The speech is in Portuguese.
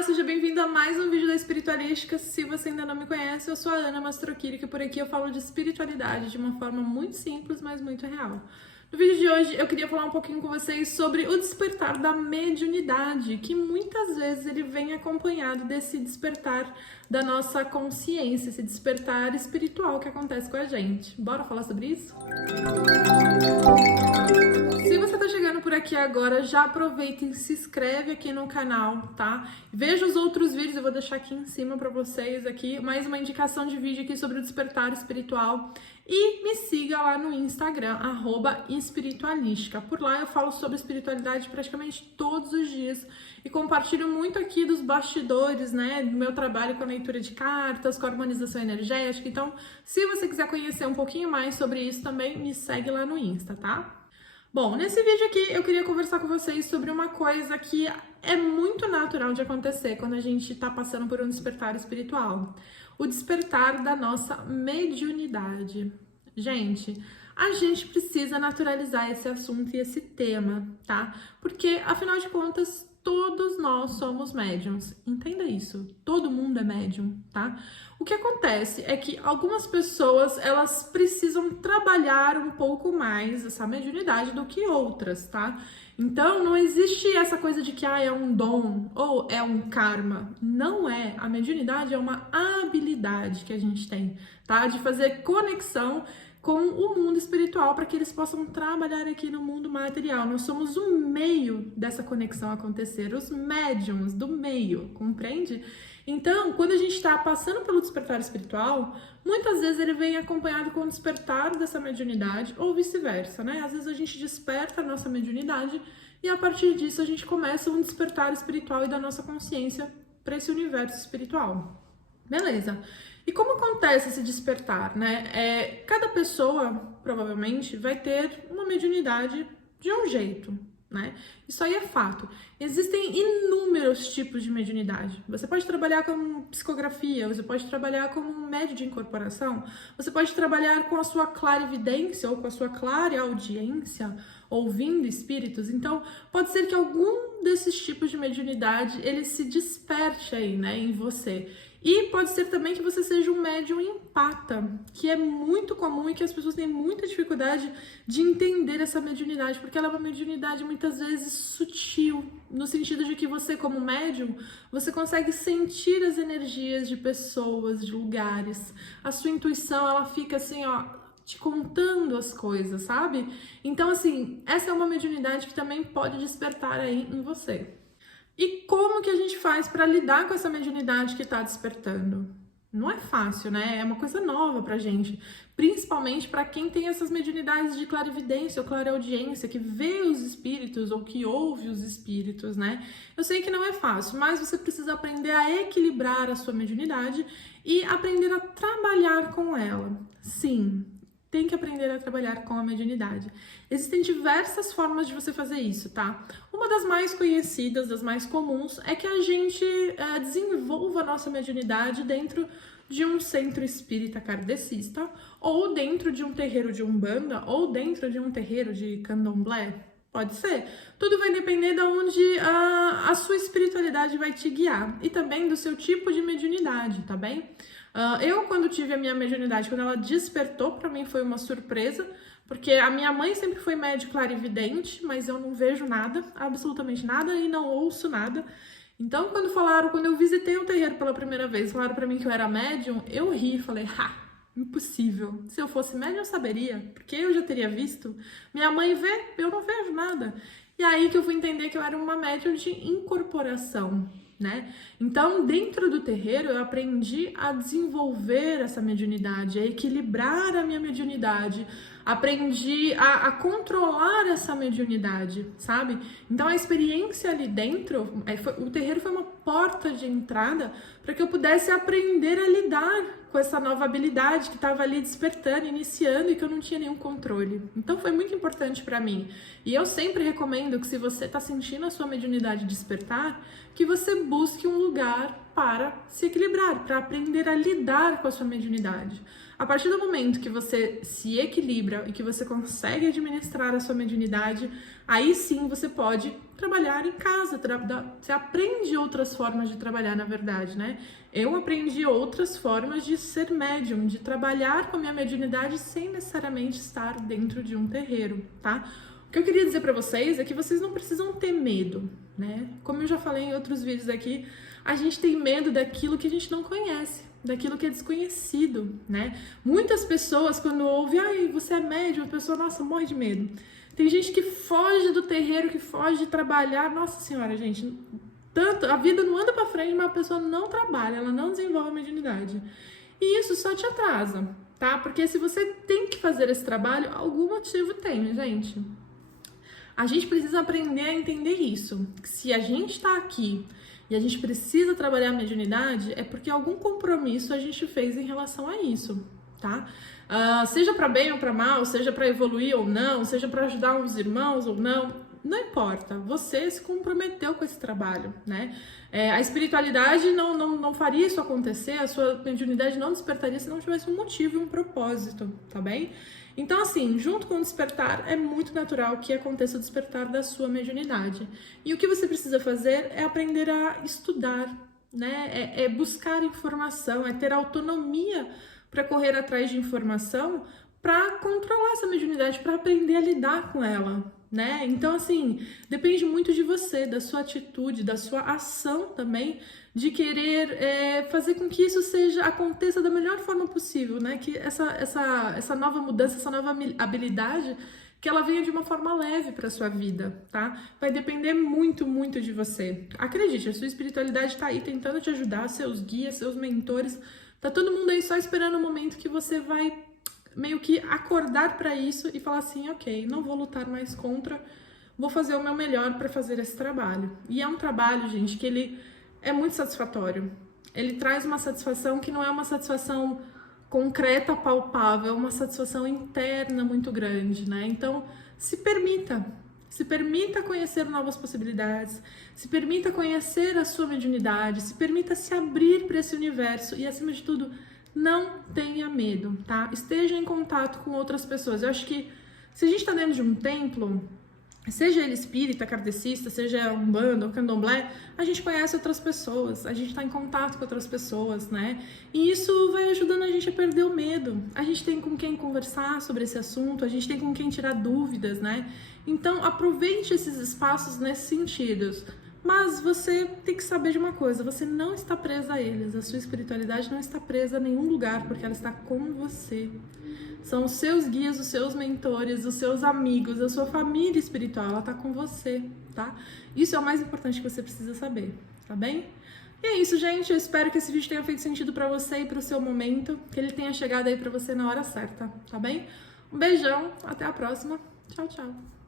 Olá, seja bem-vindo a mais um vídeo da Espiritualística. Se você ainda não me conhece, eu sou a Ana Mastroquiri, que por aqui eu falo de espiritualidade de uma forma muito simples, mas muito real. No vídeo de hoje eu queria falar um pouquinho com vocês sobre o despertar da mediunidade, que muitas vezes ele vem acompanhado desse despertar da nossa consciência, esse despertar espiritual que acontece com a gente. Bora falar sobre isso? Se você tá chegando por aqui agora, já aproveita e se inscreve aqui no canal, tá? Veja os outros vídeos, eu vou deixar aqui em cima pra vocês aqui, mais uma indicação de vídeo aqui sobre o despertar espiritual. E me siga lá no Instagram, @espiritualística. Por lá eu falo sobre espiritualidade praticamente todos os dias e compartilho muito aqui dos bastidores, né, do meu trabalho com a leitura de cartas, com a harmonização energética. Então, se você quiser conhecer um pouquinho mais sobre isso também, me segue lá no Insta, tá? Bom, nesse vídeo aqui eu queria conversar com vocês sobre uma coisa que é muito natural de acontecer quando a gente tá passando por um despertar espiritual. O despertar da nossa mediunidade. Gente, a gente precisa naturalizar esse assunto e esse tema, tá? Porque, afinal de contas, todos nós somos médiums. Entenda isso. Todo mundo é médium, tá? O que acontece é que algumas pessoas, elas precisam trabalhar um pouco mais essa mediunidade do que outras, tá? Então, não existe essa coisa de que é um dom ou é um karma. Não é. A mediunidade é uma habilidade que a gente tem, tá? De fazer conexão com o mundo espiritual para que eles possam trabalhar aqui no mundo material. Nós somos o meio dessa conexão acontecer, os médiums do meio, compreende? Então, quando a gente está passando pelo despertar espiritual, muitas vezes ele vem acompanhado com o despertar dessa mediunidade ou vice-versa, né? Às vezes a gente desperta a nossa mediunidade e a partir disso a gente começa um despertar espiritual e da nossa consciência para esse universo espiritual. Beleza. E como acontece esse despertar, né? Cada pessoa, provavelmente, vai ter uma mediunidade de um jeito, né? Isso aí é fato. Existem inúmeros tipos de mediunidade. Você pode trabalhar com psicografia, você pode trabalhar como um médio de incorporação, você pode trabalhar com a sua clarividência ou com a sua clareaudiência, ouvindo espíritos. Então, pode ser que algum desses tipos de mediunidade, ele se desperte aí, né, em você. E pode ser também que você seja um médium empata, que é muito comum e que as pessoas têm muita dificuldade de entender essa mediunidade, porque ela é uma mediunidade muitas vezes sutil, no sentido de que você, como médium, você consegue sentir as energias de pessoas, de lugares. A sua intuição, ela fica assim, ó, te contando as coisas, sabe? Então, assim, essa é uma mediunidade que também pode despertar aí em você. E como que a gente faz para lidar com essa mediunidade que está despertando? Não é fácil, né? É uma coisa nova pra gente, principalmente para quem tem essas mediunidades de clarividência ou clareaudiência, que vê os espíritos ou que ouve os espíritos, né? Eu sei que não é fácil, mas você precisa aprender a equilibrar a sua mediunidade e aprender a trabalhar com ela. Sim, tem que aprender a trabalhar com a mediunidade. Existem diversas formas de você fazer isso, tá? Uma das mais conhecidas, das mais comuns, é que a gente desenvolva a nossa mediunidade dentro de um centro espírita kardecista, ou dentro de um terreiro de umbanda, ou dentro de um terreiro de candomblé. Pode ser. Tudo vai depender de onde a sua espiritualidade vai te guiar e também do seu tipo de mediunidade, tá bem? Eu, quando tive a minha mediunidade, quando ela despertou, pra mim foi uma surpresa, porque a minha mãe sempre foi médium clarividente, mas eu não vejo nada, absolutamente nada, e não ouço nada. Então, quando eu visitei o terreiro pela primeira vez, falaram pra mim que eu era médium, eu ri, falei, impossível. Se eu fosse médium, eu saberia, porque eu já teria visto. Minha mãe vê, eu não vejo nada. E aí que eu fui entender que eu era uma médium de incorporação, né? Então, dentro do terreiro, eu aprendi a desenvolver essa mediunidade, a equilibrar a minha mediunidade, aprendi a controlar essa mediunidade, sabe? Então, a experiência ali dentro, o terreiro foi uma porta de entrada para que eu pudesse aprender a lidar com essa nova habilidade que estava ali despertando, iniciando e que eu não tinha nenhum controle. Então, foi muito importante para mim. E eu sempre recomendo que, se você está sentindo a sua mediunidade despertar, que você busque um lugar para se equilibrar, para aprender a lidar com a sua mediunidade. A partir do momento que você se equilibra e que você consegue administrar a sua mediunidade, aí sim você pode trabalhar em casa, você aprende outras formas de trabalhar, na verdade, né? Eu aprendi outras formas de ser médium, de trabalhar com a minha mediunidade sem necessariamente estar dentro de um terreiro, tá? O que eu queria dizer para vocês é que vocês não precisam ter medo, né? Como eu já falei em outros vídeos aqui, a gente tem medo daquilo que a gente não conhece, daquilo que é desconhecido, né? Muitas pessoas, quando ouvem, ai, você é médium, a pessoa, nossa, morre de medo. Tem gente que foge do terreiro, que foge de trabalhar. Nossa senhora, gente, tanto a vida não anda para frente, mas a pessoa não trabalha, ela não desenvolve a mediunidade. E isso só te atrasa, tá? Porque se você tem que fazer esse trabalho, algum motivo tem, gente. A gente precisa aprender a entender isso. Se a gente está aqui e a gente precisa trabalhar a mediunidade, é porque algum compromisso a gente fez em relação a isso, tá? Seja para bem ou para mal, seja para evoluir ou não, seja para ajudar uns irmãos ou não, não importa. Você se comprometeu com esse trabalho, né? A espiritualidade não faria isso acontecer, a sua mediunidade não despertaria se não tivesse um motivo e um propósito, tá bem? Então, assim, junto com o despertar, é muito natural que aconteça o despertar da sua mediunidade. E o que você precisa fazer é aprender a estudar, né? É buscar informação, é ter autonomia para correr atrás de informação, para controlar essa mediunidade, para aprender a lidar com ela, né? Então, assim, depende muito de você, da sua atitude, da sua ação também, de querer fazer com que isso aconteça da melhor forma possível, né? Que essa nova mudança, essa nova habilidade, que ela venha de uma forma leve para sua vida, tá? Vai depender muito, muito de você. Acredite, a sua espiritualidade tá aí tentando te ajudar, seus guias, seus mentores, tá todo mundo aí só esperando o momento que você vai meio que acordar para isso e falar assim, ok, não vou lutar mais contra, vou fazer o meu melhor para fazer esse trabalho. E é um trabalho, gente, que ele é muito satisfatório. Ele traz uma satisfação que não é uma satisfação concreta, palpável, é uma satisfação interna muito grande, né? Então, se permita conhecer novas possibilidades, se permita conhecer a sua mediunidade, se permita se abrir para esse universo e, acima de tudo, não tenha medo, tá? Esteja em contato com outras pessoas. Eu acho que se a gente tá dentro de um templo, seja ele espírita, kardecista, seja umbanda ou candomblé, a gente conhece outras pessoas, a gente tá em contato com outras pessoas, né? E isso vai ajudando a gente a perder o medo. A gente tem com quem conversar sobre esse assunto, a gente tem com quem tirar dúvidas, né? Então, aproveite esses espaços nesses sentidos. Mas você tem que saber de uma coisa, você não está presa a eles, a sua espiritualidade não está presa a nenhum lugar, porque ela está com você. São os seus guias, os seus mentores, os seus amigos, a sua família espiritual, ela está com você, tá? Isso é o mais importante que você precisa saber, tá bem? E é isso, gente, eu espero que esse vídeo tenha feito sentido para você e para o seu momento, que ele tenha chegado aí para você na hora certa, tá bem? Um beijão, até a próxima, tchau, tchau!